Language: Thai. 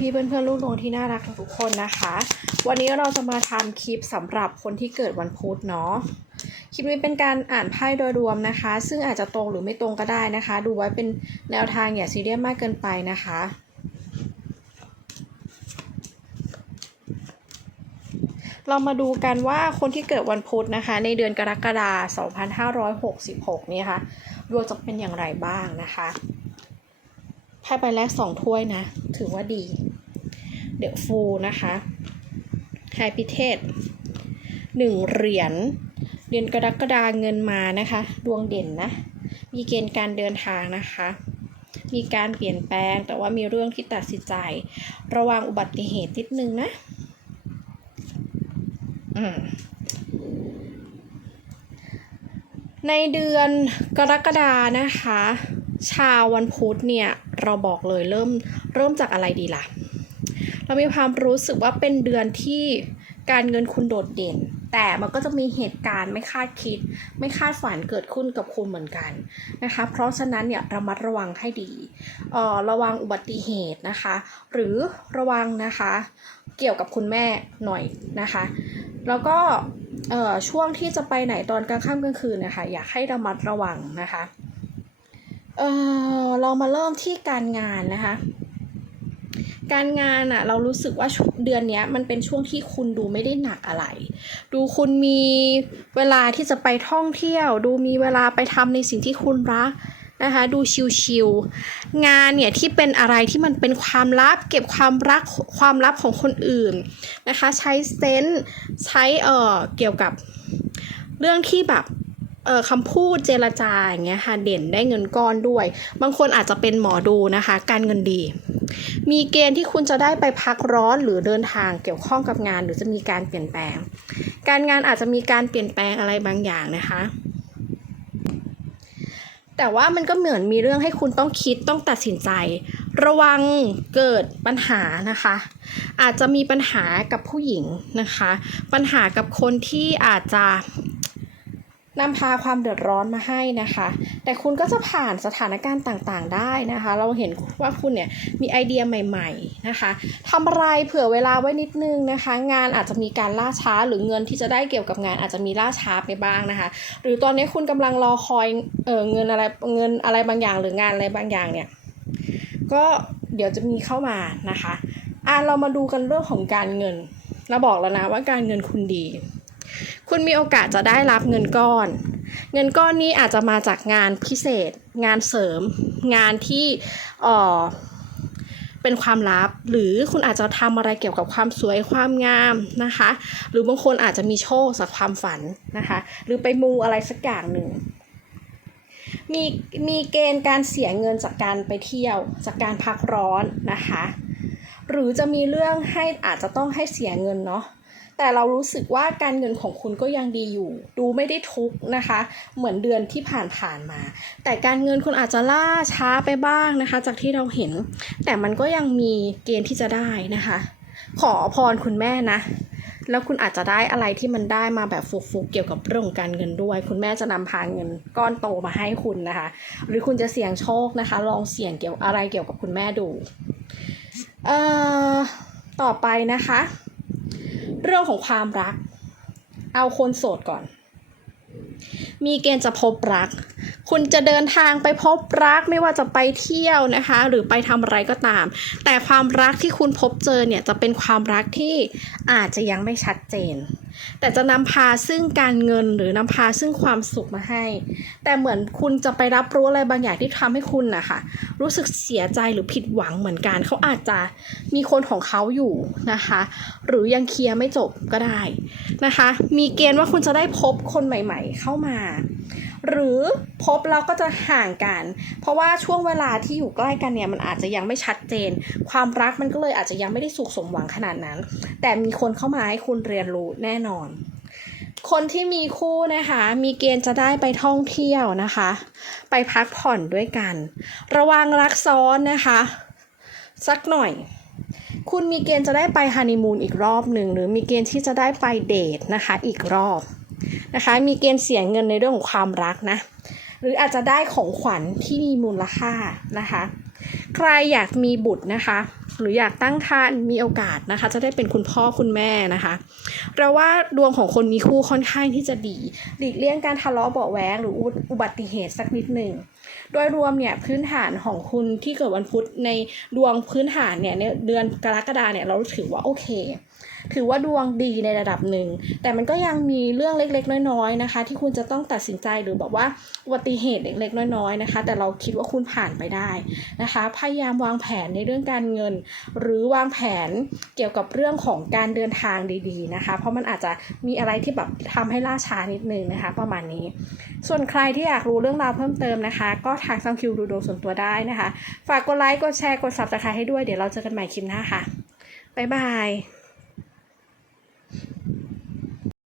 พี่ๆเพื่อนๆลูกดวงที่น่ารักทุกคนนะคะ วันนี้เราจะมาทำคลิปสำหรับคนที่เกิดวันพุธเนาะคลิปนี้เป็นการอ่านไพ่โดยรวมนะคะ ซึ่งอาจจะตรงหรือไม่ตรงก็ได้นะคะ ดูไว้เป็นแนวทางอย่าซีเรียสมากเกินไปนะคะเรามาดูกันว่าคนที่เกิดวันพุธนะคะ ในเดือนกรกฎาคม 2566 นี้ค่ะดวงจะเป็นอย่างไรบ้างนะคะ ไพ่ใบแรกสองถ้วยนะ ถือว่าดี เดอะฟูนะคะไฮพิเทศหนึ่งเหรียญ เดือนกรกฎาเงินมานะคะ ดวงเด่นนะ มีเกณฑ์การเดินทางนะคะ มีการเปลี่ยนแปลง แต่ว่ามีเรื่องที่ตัดสินใจ ระวังอุบัติเหตุนิดนึงนะ อืมในเดือนกรกฎานะคะ ชาววันพุธเนี่ยเราบอกเลยเริ่มเริ่มจากอะไรดีล่ะ เรามีความรู้สึกว่าเป็นเดือนที่การเงินคุณโดดเด่น แต่มันก็จะมีเหตุการณ์ไม่คาดคิด ไม่คาดฝันเกิดขึ้นกับคุณเหมือนกันนะคะ เพราะฉะนั้นเนี่ยระมัดระวังให้ดีเอ่อระวังอุบัติเหตุนะคะ หรือระวังนะคะ เกี่ยวกับคุณแม่หน่อยนะคะ แล้วก็เอ่อช่วงที่จะไปไหนตอนกลางค่ำกลางคืนนะคะ อยากให้ระมัดระวังนะคะ เออเรามาเริ่มที่การงานนะคะ การงานอะเรารู้สึกว่าเดือนนี้มันเป็นช่วงที่คุณดูไม่ได้หนักอะไร ดูคุณมีเวลาที่จะไปท่องเที่ยว ดูมีเวลาไปทำในสิ่งที่คุณรักนะคะดูชิลๆงานเนี่ยที่เป็นอะไรที่มันเป็นความลับ เก็บความรักความลับของคนอื่นนะคะ ใช้เซนส์ใช้เอ่อเกี่ยวกับเรื่องที่แบบ คำพูดเจรจาอย่างเงี้ยค่ะเด่นได้เงินก้อนด้วย บางคนอาจจะเป็นหมอดูนะคะ การเงินดี มีเกณฑ์ที่คุณจะได้ไปพักร้อนหรือเดินทางเกี่ยวข้องกับงาน หรือจะมีการเปลี่ยนแปลง การงานอาจจะมีการเปลี่ยนแปลงอะไรบางอย่างนะคะแต่ว่ามันก็เหมือนมีเรื่องให้คุณต้องคิดต้องตัดสินใจ ระวังเกิดปัญหานะคะ อาจจะมีปัญหากับผู้หญิงนะคะ ปัญหากับคนที่อาจจะ นำพาความเดือดร้อนมาให้นะคะ แต่คุณก็จะผ่านสถานการณ์ต่างๆ ได้นะคะ เราเห็นว่าคุณเนี่ยมีไอเดียใหม่ ๆนะคะทำอะไรเผื่อเวลาไว้นิดนึงนะคะ งานอาจจะมีการล่าช้าหรือเงินที่จะได้เกี่ยวกับงานอาจจะมีล่าช้าไปบ้างนะคะ หรือตอนนี้คุณกำลังรอคอยเออเงินอะไรเงินอะไรบางอย่าง หรืองานอะไรบางอย่างเนี่ยก็เดี๋ยวจะมีเข้ามานะคะอะเรามาดูกันเรื่องของการเงินเราบอกแล้วนะว่าการเงินคุณดี คุณมีโอกาสจะได้รับเงินก้อน เงินก้อนนี้อาจจะมาจากงานพิเศษ งานเสริม งานที่เอ่อเป็นความลับ หรือคุณอาจจะทำอะไรเกี่ยวกับความสวยความงามนะคะ หรือบางคนอาจจะมีโชคจากความฝันนะคะ หรือไปมูอะไรสักอย่างหนึ่งมีมีเกณฑ์การเสียเงินจากการไปเที่ยว จากการพักร้อนนะคะ หรือจะมีเรื่องให้อาจจะต้องให้เสียเงินเนาะ แต่เรารู้สึกว่าการเงินของคุณก็ยังดีอยู่ ดูไม่ได้ทุกนะคะ เหมือนเดือนที่ผ่านผ่านๆมา แต่การเงินคุณอาจจะล่าช้าไปบ้างนะคะ จากที่เราเห็น แต่มันก็ยังมีเกณฑ์ที่จะได้นะคะ ขอพรคุณแม่นะแล้วคุณอาจจะได้อะไรที่มันได้มาแบบฟุกๆเกี่ยวกับเรื่องของการเงินด้วย คุณแม่จะนำพาเงินก้อนโตมาให้คุณนะคะ หรือคุณจะเสี่ยงโชคนะคะ ลองเสี่ยงเกี่ยวอะไรเกี่ยวกับคุณแม่ดู เอ่อ ต่อไปนะคะ เรื่องของความรัก เอาคนโสดก่อน มีเกณฑ์จะพบรัก คุณจะเดินทางไปพบรักไม่ว่าจะไปเที่ยวนะคะ หรือไปทำอะไรก็ตาม แต่ความรักที่คุณพบเจอเนี่ยจะเป็นความรักที่อาจจะยังไม่ชัดเจน แต่จะนำพาซึ่งการเงินหรือนำพาซึ่งความสุขมาให้ แต่เหมือนคุณจะไปรับรู้อะไรบางอย่างที่ทำให้คุณนะคะรู้สึกเสียใจหรือผิดหวังเหมือนกัน เขาอาจจะมีคนของเขาอยู่นะคะ หรือยังเคลียร์ไม่จบก็ได้นะคะ มีเกณฑ์ว่าคุณจะได้พบคนใหม่ ๆ เข้ามา หรือพบแล้วก็จะห่างกัน เพราะว่าช่วงเวลาที่อยู่ใกล้กันเนี่ยมันอาจจะยังไม่ชัดเจน ความรักมันก็เลยอาจจะยังไม่ได้สุขสมหวังขนาดนั้น แต่มีคนเข้ามาให้คุณเรียนรู้แน่นอน คนที่มีคู่นะคะ มีเกณฑ์จะได้ไปท่องเที่ยวนะคะ ไปพักผ่อนด้วยกัน ระวังรักซ้อนนะคะ สักหน่อยคุณมีเกณฑ์จะได้ไปฮันนีมูนอีกรอบหนึ่ง หรือมีเกณฑ์ที่จะได้ไปเดทนะคะอีกรอบ นะคะ มีเกณฑ์เสียเงินในเรื่องของความรักนะ หรืออาจจะได้ของขวัญที่มีมูลค่านะคะ ใครอยากมีบุตรนะคะ หรืออยากตั้งครรภ์มีโอกาสนะคะ จะได้เป็นคุณพ่อคุณแม่นะคะเราว่าดวงของคนมีคู่ค่อนข้างที่จะดีหลีกเลี่ยงการทะเลาะเบาะแวงหรืออุบัติเหตุสักนิดหนึ่งโดยรวมเนี่ยพื้นฐานของคุณที่เกิดวันพุธในดวงพื้นฐานเนี่ยเดือนกรกฎาเนี่ยเราถือว่าโอเค ถือว่าดวงดีในระดับหนึ่ง แต่มันก็ยังมีเรื่องเล็กๆ น้อยๆนะคะ ที่คุณจะต้องตัดสินใจหรือแบบว่าอุบัติเหตุเล็กๆ น้อยๆนะคะ แต่เราคิดว่าคุณผ่านไปได้นะคะ พยายามวางแผนในเรื่องการเงิน หรือวางแผนเกี่ยวกับเรื่องของการเดินทางดีๆนะคะ เพราะมันอาจจะมีอะไรที่แบบทำให้ล่าช้านิดนึงนะคะ ประมาณนี้ ส่วนใครที่อยากรู้เรื่องราวเพิ่มเติมนะคะ ก็ทางซังคิวดูดวงส่วนตัวได้นะคะ ฝากกดไลค์กดแชร์กด subscribe ให้ด้วยเดี๋ยวเราเจอกันใหม่คลิปหน้าค่ะบ๊ายบาย